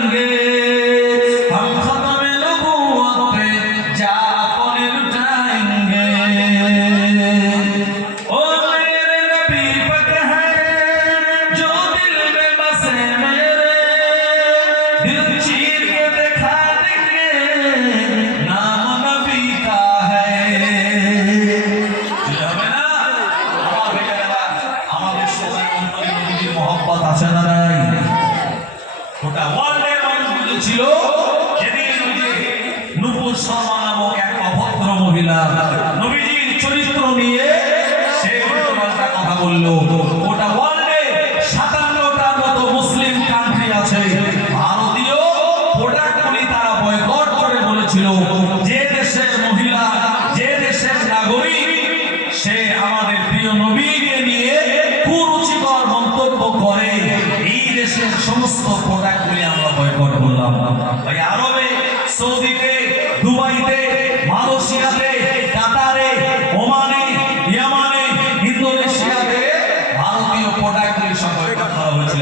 लुटाएंगे हम खत्म नबूवत पे जाकों लुटाएंगे ओ मेरे नबी पक है जो दिल में बसे मेरे दिल चीर के दिखा देंगे नाम नबी का है मोहब्बत আছে না নাই গোটা ওয়ার্ল্ডের মানুষগুলো ছিল যেদিন ওই যে নূপুর শর্মা নামক এক অভদ্র মহিলা নবীজির চরিত্র নিয়ে সে উল্টোপাল্টা কথা বলল গোটা ওয়ার্ল্ডে 57টার মতো মুসলিম কান্ট্রি আছে ভারতীয় প্রোডাক্টগুলি তারা বয়কট করে বলেছিল যে দেশের মহিলা যে দেশের নাগরিক সে আমাদের প্রিয় নবীকে নিয়ে কুরুচিকর মন্তব্য করে এই দেশের সমস্ত প্রোডাক্টগুলি আমরা বয়কট করলাম ভাই আরবে সৌদিতে দুবাইতে মালয়েশিয়াতে কাতারে ওমানে ইয়ামানে ইন্দোনেশিয়াতে ভারতীয় প্রোডাক্টগুলি সব বয়কট করা হয়েছিল